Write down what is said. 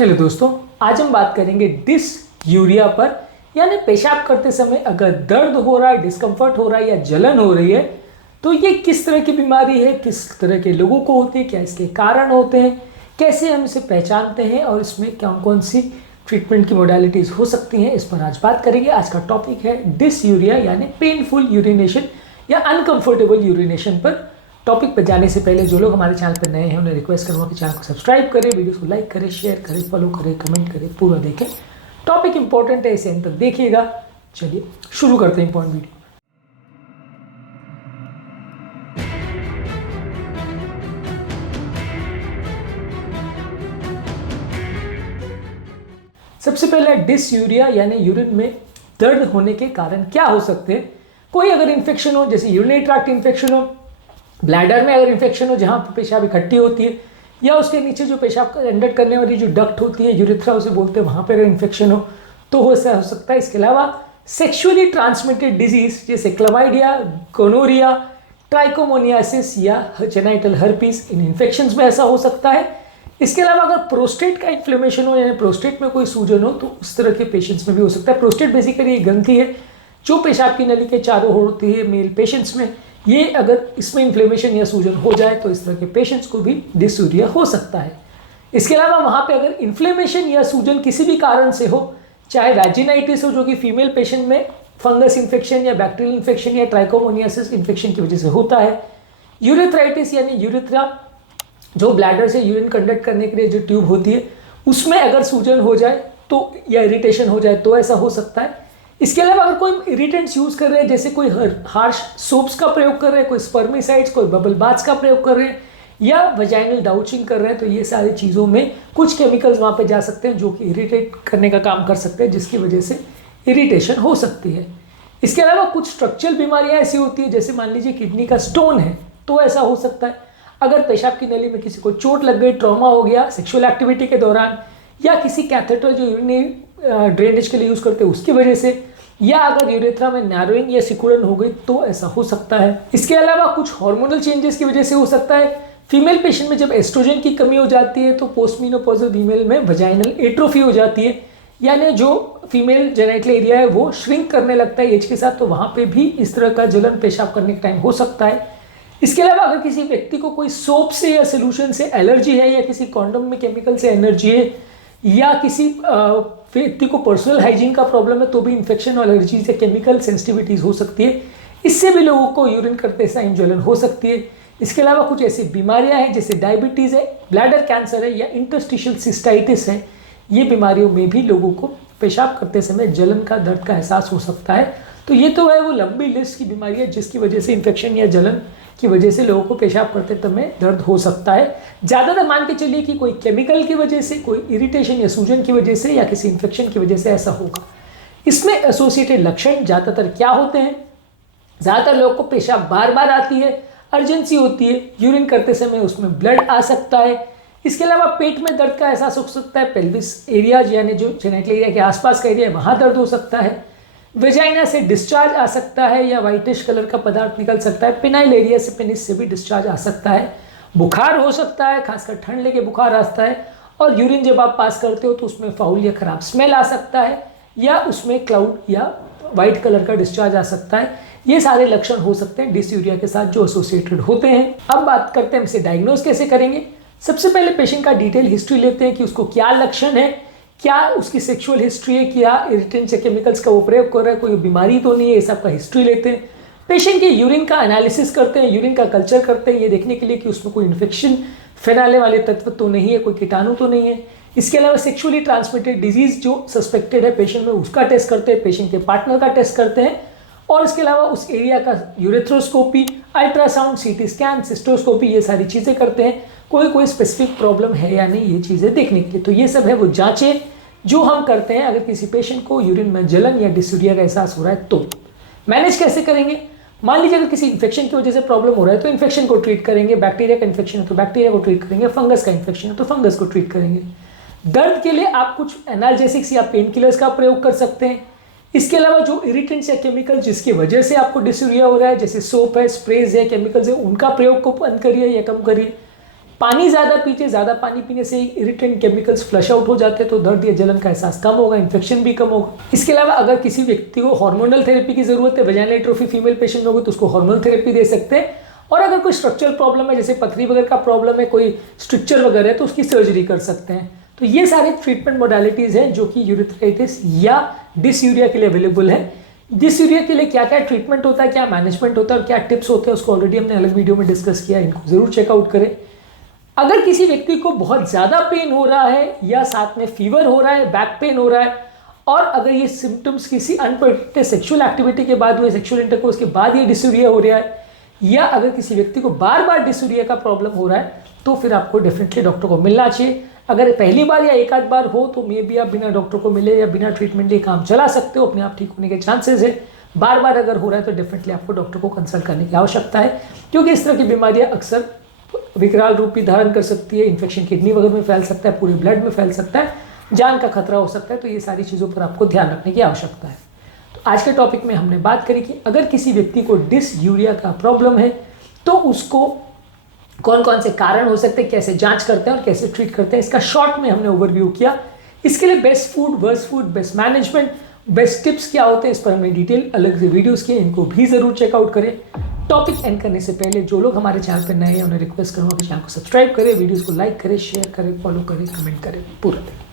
Hello दोस्तों, आज हम बात करेंगे डिसयूरिया पर। यानी पेशाब करते समय अगर दर्द हो रहा है, डिस्कम्फर्ट हो रहा है या जलन हो रही है तो ये किस तरह की बीमारी है, किस तरह के लोगों को होती है, क्या इसके कारण होते हैं, कैसे हम इसे पहचानते हैं और इसमें कौन कौन सी ट्रीटमेंट की मोडालिटीज़ हो सकती हैं, इस पर आज बात करेंगे। आज का टॉपिक है डिसयूरिया यानी पेनफुल यूरिनेशन या अनकंफर्टेबल यूरिनेशन पर। टॉपिक पर जाने से पहले जो लोग हमारे चैनल पर नए हैं उन्हें रिक्वेस्ट करूँगा कि चैनल को सब्सक्राइब करें, वीडियो को लाइक करें, शेयर करें, फॉलो करें, कमेंट करें, पूरा देखें। टॉपिक इंपॉर्टेंट है, इसे अंत तक देखिएगा। चलिए शुरू करते हैं इंपॉर्टेंट वीडियो। सबसे पहले डिसयूरिया यानी यूरिन में दर्द होने के कारण क्या हो सकते हैं। कोई अगर इन्फेक्शन हो, जैसे यूरिनरी ट्रैक्ट इन्फेक्शन हो, ब्लैडर में अगर इन्फेक्शन हो जहाँ पर पेशाब इकट्ठी होती है, या उसके नीचे जो पेशाब कंडक्ट करने वाली जो डक्ट होती है, यूरेथ्रा उसे बोलते हैं, वहाँ पे अगर इन्फेक्शन हो तो हो सकता है। इसके अलावा सेक्सुअली ट्रांसमिटेड डिजीज जैसे क्लमाइडिया, गोनोरिया, ट्राइकोमोनियासिस या जेनाइटल हर्पीस, इन इन्फेक्शंस में ऐसा हो सकता है। इसके अलावा अगर प्रोस्टेट का इन्फ्लेमेशन हो यानी प्रोस्टेट में कोई सूजन हो तो उस तरह के पेशेंट्स में भी हो सकता है। प्रोस्टेट बेसिकली एक ग्रंथि है जो पेशाब की नली के चारों ओर होती है मेल पेशेंट्स में। ये अगर इसमें इन्फ्लेमेशन या सूजन हो जाए तो इस तरह के पेशेंट्स को भी डिसयूरिया हो सकता है। इसके अलावा वहाँ पे अगर इन्फ्लेमेशन या सूजन किसी भी कारण से हो, चाहे वैजिनाइटिस हो जो कि फीमेल पेशेंट में फंगस इन्फेक्शन या बैक्टीरियल इन्फेक्शन या ट्राइकोमोनियासिस इन्फेक्शन की वजह से होता है, यूरेथ्राइटिस यानी यूरेथ्रा जो ब्लैडर से यूरिन कंडक्ट करने के लिए जो ट्यूब होती है उसमें अगर सूजन हो जाए तो या इरिटेशन हो जाए तो ऐसा हो सकता है। इसके अलावा अगर कोई इरिटेंट्स यूज़ कर रहे हैं, जैसे कोई हार्श सोप्स का प्रयोग कर रहे हैं, कोई स्पर्मिसाइड्स, कोई बबल बाथ्स का प्रयोग कर रहे हैं या वजाइनल डाउचिंग कर रहे हैं, तो ये सारी चीज़ों में कुछ केमिकल्स वहाँ पे जा सकते हैं जो कि इरिटेट करने का काम कर सकते हैं, जिसकी वजह से इरिटेशन हो सकती है। इसके अलावा कुछ स्ट्रक्चरल बीमारियाँ ऐसी होती है, जैसे मान लीजिए किडनी का स्टोन है तो ऐसा हो सकता है। अगर पेशाब की नली में किसी को चोट लग गई, ट्रॉमा हो गया सेक्सुअल एक्टिविटी के दौरान, या किसी कैथेटर जो यूरिनरी ड्रेनेज के लिए यूज़ करते हैं उसकी वजह से, या अगर यूरेथ्रा में नैरोइंग या सिकुड़न हो गई तो ऐसा हो सकता है। इसके अलावा कुछ हार्मोनल चेंजेस की वजह से हो सकता है। फीमेल पेशेंट में जब एस्ट्रोजन की कमी हो जाती है तो पोस्टमेनोपॉजल फीमेल में वजाइनल एट्रोफी हो जाती है, यानी जो फीमेल जेनिटल एरिया है वो श्रिंक करने लगता है एज के साथ, तो वहाँ पे भी इस तरह का जलन पेशाब करने के टाइम हो सकता है। इसके अलावा अगर किसी व्यक्ति को कोई सोप से या सोल्यूशन से एलर्जी है, या किसी कॉन्डम में केमिकल से एलर्जी है, या किसी व्यक्ति को पर्सनल हाइजीन का प्रॉब्लम है तो भी इन्फेक्शन और एलर्जी से केमिकल सेंसिटिविटीज़ हो सकती है। इससे भी लोगों को यूरिन करते समय जलन हो सकती है। इसके अलावा कुछ ऐसी बीमारियां हैं जैसे डायबिटीज़ है, ब्लैडर कैंसर है या इंटरस्टिशियल सिस्टाइटिस है। ये बीमारियों में भी लोगों को पेशाब करते समय जलन का, दर्द का एहसास हो सकता है। तो ये तो है वो लंबी लिस्ट की बीमारियां जिसकी वजह से इन्फेक्शन या जलन की वजह से लोगों को पेशाब करते समय दर्द हो सकता है। ज़्यादातर मान के चलिए कि कोई केमिकल की वजह से, कोई इरिटेशन या सूजन की वजह से या किसी इन्फेक्शन की वजह से ऐसा होगा। इसमें एसोसिएटेड लक्षण ज़्यादातर क्या होते हैं? ज़्यादातर लोगों को पेशाब बार बार आती है, अर्जेंसी होती है, यूरिन करते समय उसमें ब्लड आ सकता है। इसके अलावा पेट में दर्द का एहसास हो सकता है, पेल्विस एरियाज यानी जो जेनिटल एरिया के आसपास का एरिया है वहाँ दर्द हो सकता है, वेजाइना से डिस्चार्ज आ सकता है या वाइटिश कलर का पदार्थ निकल सकता है, पेनाइल एरिया से, पेनिस से भी डिस्चार्ज आ सकता है, बुखार हो सकता है, खासकर ठंड लेके बुखार आता है, और यूरिन जब आप पास करते हो तो उसमें फाउल या खराब स्मेल आ सकता है, या उसमें क्लाउड या वाइट कलर का डिस्चार्ज आ सकता है। ये सारे लक्षण हो सकते हैं डिसयूरिया के साथ जो एसोसिएटेड होते हैं। अब बात करते हैं हम इसे डायग्नोज कैसे करेंगे। सबसे पहले पेशेंट का डिटेल हिस्ट्री लेते हैं कि उसको क्या लक्षण है, क्या उसकी सेक्सुअल हिस्ट्री है, क्या इरिटेंट्स या केमिकल्स का वो प्रयोग कर रहा है, कोई बीमारी तो नहीं है, ये सब का हिस्ट्री लेते हैं। पेशेंट के यूरिन का एनालिसिस करते हैं, यूरिन का कल्चर करते हैं ये देखने के लिए कि उसमें कोई इन्फेक्शन फैलाने वाले तत्व तो नहीं है, कोई कीटाणु तो नहीं है। इसके अलावा सेक्सुअली ट्रांसमिटेड डिजीज जो सस्पेक्टेड है पेशेंट में उसका टेस्ट करते हैं, पेशेंट के पार्टनर का टेस्ट करते हैं, और इसके अलावा उस एरिया का यूरेथ्रोस्कोपी, अल्ट्रासाउंड, सीटी स्कैन, सिस्टोस्कोपी, ये सारी चीज़ें करते हैं। कोई स्पेसिफिक प्रॉब्लम है या नहीं ये चीज़ें देखने के लिए। तो ये सब है वो जांचें जो हम करते हैं अगर किसी पेशेंट को यूरिन में जलन या डिसयूरिया का एहसास हो रहा है तो। मैनेज कैसे करेंगे? मान लीजिए अगर किसी इन्फेक्शन की वजह से प्रॉब्लम हो रहा है तो इन्फेक्शन को ट्रीट करेंगे, बैक्टीरिया का इन्फेक्शन है तो बैक्टीरिया को ट्रीट करेंगे, फंगस का इन्फेक्शन है तो फंगस को ट्रीट करेंगे। दर्द के लिए आप कुछ एनाल्जेसिक्स या पेन किलर्स का प्रयोग कर सकते हैं। इसके अलावा जो इरिटेंट्स या केमिकल जिसकी वजह से आपको डिसयूरिया हो रहा है, जैसे सोप है, स्प्रेज है, केमिकल्स है, उनका प्रयोग को बंद करिए या कम करिए। पानी ज़्यादा पीजिए, ज़्यादा पानी पीने से इरिटेंट केमिकल्स फ्लश आउट हो जाते हैं तो दर्द या जलन का एहसास कम होगा, इन्फेक्शन भी कम होगा। इसके अलावा अगर किसी व्यक्ति को हार्मोनल थेरेपी की ज़रूरत है, वेजाइनल एट्रोफी फीमेल पेशेंट में होगी तो उसको हार्मोनल थेरेपी दे सकते हैं। और अगर कोई स्ट्रक्चरल प्रॉब्लम है जैसे पथरी वगैरह का प्रॉब्लम है, कोई स्ट्रक्चर वगैरह है तो उसकी सर्जरी कर सकते हैं। तो ये सारे ट्रीटमेंट मोडालिटीज़ हैं जो कि यूरेथ्राइटिस या डिसयूरिया के लिए अवेलेबल है। डिसयूरिया के लिए क्या क्या ट्रीटमेंट होता है, क्या मैनेजमेंट होता है और क्या टिप्स होते हैं उसको ऑलरेडी हमने अलग वीडियो में डिस्कस किया है, इनको जरूर चेकआउट करें। अगर किसी व्यक्ति को बहुत ज़्यादा पेन हो रहा है या साथ में फीवर हो रहा है, बैक पेन हो रहा है और अगर ये सिम्टम्स किसी अनप्रोटेक्टेड सेक्सुअल एक्टिविटी के बाद हुए, सेक्सुअल इंटरकोर्स के बाद ये डिसयूरिया हो रहा है या अगर किसी व्यक्ति को बार बार डिसयूरिया का प्रॉब्लम हो रहा है तो फिर आपको डेफिनेटली डॉक्टर को मिलना चाहिए। अगर पहली बार या एक आध बार हो तो मे बी आप बिना डॉक्टर को मिले या बिना ट्रीटमेंट लिए काम चला सकते हो, अपने आप ठीक होने के चांसेस है। बार बार अगर हो रहा है तो डेफिनेटली आपको डॉक्टर को कंसल्ट करने की आवश्यकता है, क्योंकि इस तरह की बीमारियां अक्सर विकराल रूप भी धारण कर सकती है। इन्फेक्शन किडनी वगैरह में फैल सकता है, पूरे ब्लड में फैल सकता है, जान का खतरा हो सकता है। तो ये सारी चीज़ों पर आपको ध्यान रखने की आवश्यकता है। तो आज के टॉपिक में हमने बात करी कि अगर किसी व्यक्ति को डिसयूरिया का प्रॉब्लम है तो उसको कौन कौन से कारण हो सकते हैं, कैसे जांच करते हैं और कैसे ट्रीट करते हैं, इसका शॉर्ट में हमने ओवरव्यू किया। इसके लिए best food, worst food, best management, best tips क्या होते हैं, इस पर हमने डिटेल अलग से वीडियोस किए, इनको भी जरूर चेकआउट करें। टॉपिक एंड करने से पहले जो लोग हमारे चैनल पर नए हैं उन्हें रिक्वेस्ट करूँगा कि चैनल को सब्सक्राइब करें, वीडियोस को लाइक करें, शेयर करें, फॉलो करें, कमेंट करें पूरा दिन।